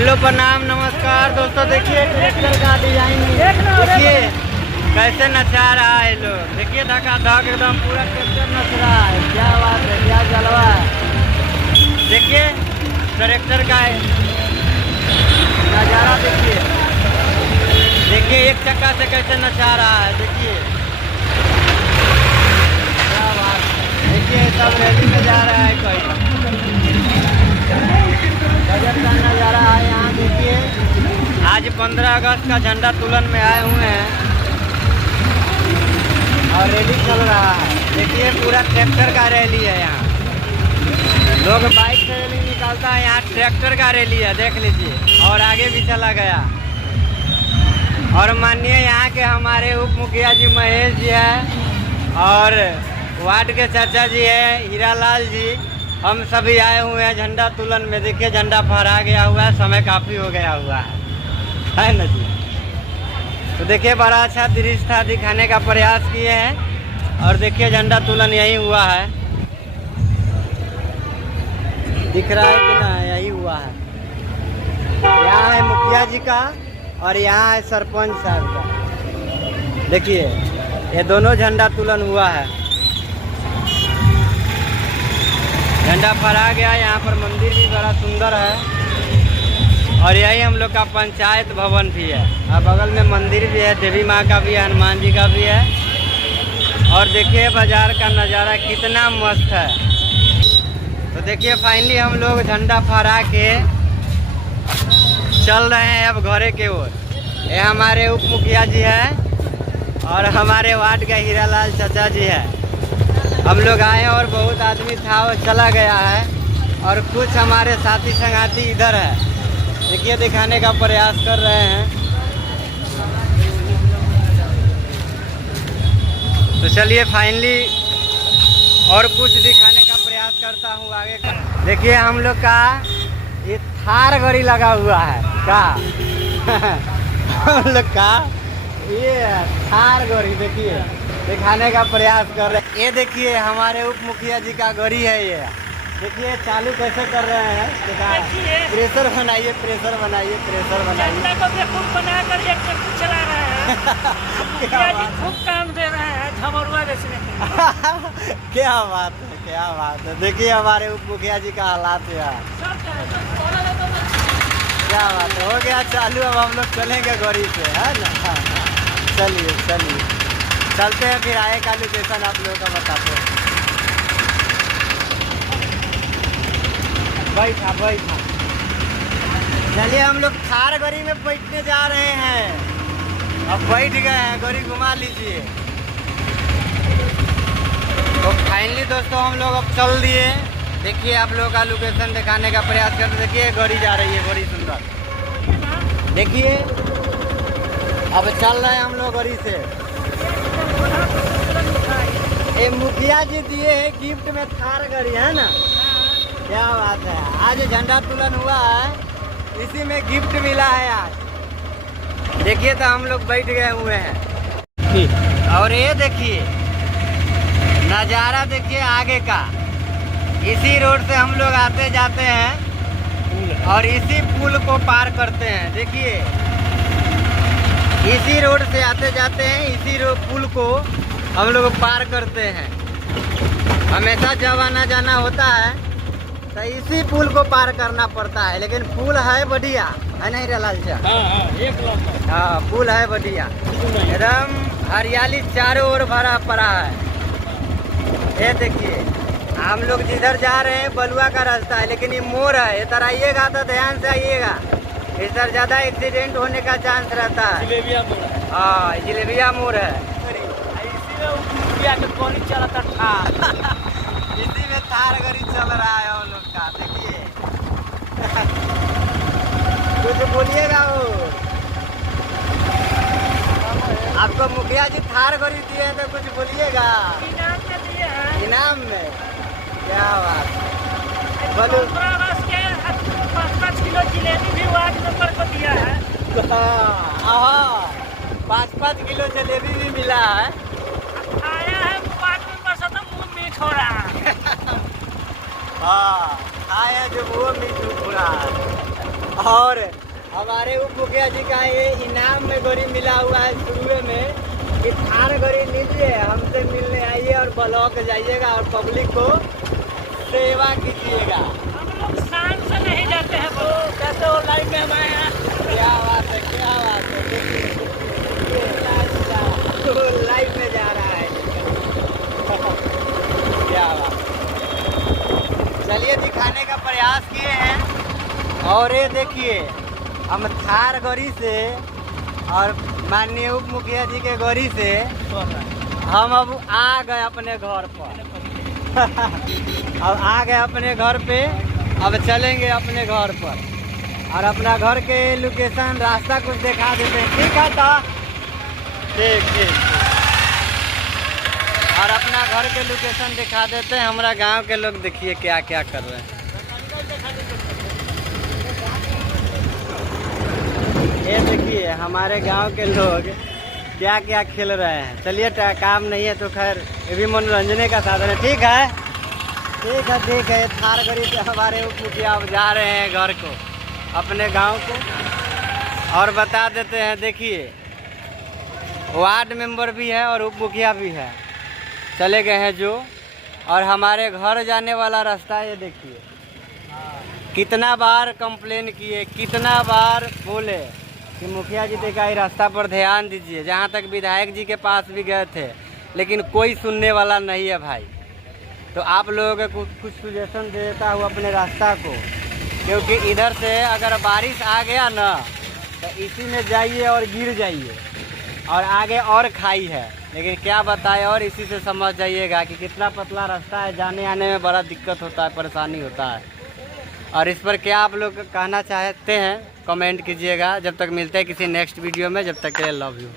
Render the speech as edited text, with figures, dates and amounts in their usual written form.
Hello प्रणाम नमस्कार दोस्तों। देखिए ट्रैक्टर का डिजाइन देखिए कैसे नचा रहा है लोग। देखिए धका धक एकदम पूरा ट्रैक्टर नच रहा है। क्या बात है, क्या जलवा है। देखिए ट्रैक्टर का नज़ारा देखिए। देखिए एक चक्का से कैसे नचा रहा है। देखिए क्या बात है। देखिए सब रैली में जा रहा है कोई गजब का नज़ारा है यहाँ। देखिए आज 15 अगस्त का झंडा तोलन में आए हुए हैं और रैली चल रहा है। देखिए पूरा ट्रैक्टर का रैली है यहाँ। लोग बाइक से रैली निकालता है, यहाँ ट्रैक्टर का रैली है। देख लीजिए और आगे भी चला गया। और माननीय यहाँ के हमारे उप मुखिया जी महेश जी है और वार्ड के चाचा जी है हीरालाल जी। हम सभी आए हुए हैं झंडा तोलन में। देखिए झंडा फहरा गया हुआ है, समय काफ़ी हो गया हुआ है ना जी। तो देखिए बड़ा अच्छा दृश्य था, दिखाने का प्रयास किए हैं। और देखिए झंडा तोलन यही हुआ है, दिख रहा है कि ना, यही हुआ है। यहाँ है मुखिया जी का और यहाँ है सरपंच साहब का। देखिए ये दोनों झंडा तोलन हुआ है। झंडा फहरा गया। यहाँ पर मंदिर भी बड़ा सुंदर है और यही हम लोग का पंचायत भवन भी है। और बगल में मंदिर भी है, देवी माँ का भी है, हनुमान जी का भी है। और देखिए बाजार का नज़ारा कितना मस्त है। तो देखिए फाइनली हम लोग झंडा फहरा के चल रहे हैं अब घरे के ओर। ये हमारे उप मुखिया जी है और हमारे वार्ड का हीरालाल चाचा जी है। हम लोग आए और बहुत आदमी था वो चला गया है और कुछ हमारे साथी संगाती इधर है। देखिए दिखाने का प्रयास कर रहे हैं। तो चलिए फाइनली और कुछ दिखाने का प्रयास करता हूँ आगे का। देखिए हम लोग का ये थार गाड़ी लगा हुआ है का हम लोग का ये थार गाड़ी देखिए दिखाने का प्रयास कर रहे हैं। ये देखिए हमारे उप मुखिया जी का गाड़ी है ये। देखिए चालू कैसे कर रहे हैं। प्रेशर बनाइए, प्रेशर बनाइए, प्रेशर बनाइए। बनाकर एक ट्रैक्टर चला रहे हैं। खूब काम दे रहे हैं झमरुआ बेचने के। क्या बात है, क्या बात है। देखिए हमारे उप मुखिया जी का हालात है। क्या बात है, हो गया चालू। अब हम लोग चलेंगे गाड़ी से, है ना। चलिए चलिए चलते हैं, फिर आए का लोकेशन आप लोगों का बताते हैं। बैठा बैठा चलिए हम लोग थार गाड़ी में बैठने जा रहे हैं। अब बैठ गए हैं, गाड़ी घुमा लीजिए। तो फाइनली दोस्तों हम लोग अब चल दिए। देखिए आप लोगों का लोकेशन दिखाने का प्रयास करते। देखिए गाड़ी जा रही है, बड़ी सुंदर। देखिए अब चल रहे हैं हम लोग गाड़ी से। ये मुखिया जी दिए हैं गिफ्ट में थार गाड़ी, है ना। क्या बात है। आज झंडा तोलन हुआ है, इसी में गिफ्ट मिला है आज। देखिए तो हम लोग बैठ गए हुए हैं और ये देखिए नज़ारा देखिए आगे का। इसी रोड से हम लोग आते जाते हैं और इसी पुल को पार करते हैं। देखिए इसी रोड से आते जाते हैं, इसी पुल को हम लोग पार करते हैं। हमेशा जब आना जाना होता है तो इसी पुल को पार करना पड़ता है। लेकिन पुल है बढ़िया, है नहीं हीरालाल जी। हाँ पुल है बढ़िया, एकदम हरियाली चारों ओर भरा पड़ा है। ये देखिए हम लोग जिधर जा रहे हैं बलुआ का रास्ता है, लेकिन ये मोड़ है। इधर आइएगा तो ध्यान से आइएगा, इधर ज़्यादा एक्सीडेंट होने का चांस रहता है। हाँ जिलेबिया मोड़ है। इसी में थार गाड़ी चल रहा है हम लोग का। देखिए कुछ बोलिएगा। वो आपको मुखिया जी थार गाड़ी दिए हैं तो कुछ बोलिएगा। इनाम में क्या बात है। बोलो 5-5 किलो जिलेबी भी वार्ड नंबर को दिया है। हाँ 5-5 किलो जलेबी भी मिला है। आया है वार्ड नंबर से तो मुँह मीठ हो रहा है। हाँ आया जो वो मीठ हो रहा है। और हमारे उप मुखिया जी का ये इनाम में गड़ी मिला हुआ है शुरू में कि थार गड़ी लीजिए, हमसे मिलने आइए और ब्लॉक जाइएगा और पब्लिक को सेवा कीजिएगा। हम लोग शान से नहीं जाते हैं वो कैसे वो लाइन में हमारे यहाँ। क्या बात है, क्या बात है। देखिए, लाइव में जा रहा है। क्या बात। चलिए दिखाने का प्रयास किए हैं। और ये देखिए, हम थार गड़ी से और माननीय उप मुखिया जी के गड़ी से हम अब आ गए अपने घर पर। अब आ गए अपने घर पे, अब चलेंगे अपने घर पर और अपना घर के लोकेशन रास्ता कुछ दिखा देते हैं। ठीक है तो ठीक ठीक ठीक। और अपना घर के लोकेशन दिखा देते हैं। हमारा गांव के लोग देखिए क्या क्या कर रहे हैं। ये देखिए हमारे गांव के लोग क्या क्या खेल रहे हैं। चलिए काम नहीं है तो खैर ये भी मनोरंजन का साधन है। ठीक है ठीक है ठीक है। थार गड़ी से हमारे उप मुखिया अब जा रहे हैं घर को, अपने गांव को। और बता देते हैं, देखिए वार्ड मेंबर भी है और उप मुखिया भी है, चले गए हैं जो। और हमारे घर जाने वाला रास्ता ये देखिए, कितना बार कंप्लेन किए, कितना बार बोले कि मुखिया जी देखा ये रास्ता पर ध्यान दीजिए। जहाँ तक विधायक जी के पास भी गए थे, लेकिन कोई सुनने वाला नहीं है भाई। तो आप लोगों को कुछ सजेशन देता हूँ अपने रास्ता को, क्योंकि इधर से अगर बारिश आ गया ना तो इसी में जाइए और गिर जाइए और आगे और खाई है। लेकिन क्या बताएं, और इसी से समझ जाइएगा कि कितना पतला रास्ता है, जाने आने में बड़ा दिक्कत होता है, परेशानी होता है। और इस पर क्या आप लोग कहना चाहते हैं कमेंट कीजिएगा। जब तक मिलते हैं किसी नेक्स्ट वीडियो में, जब तक के लिए लव यू।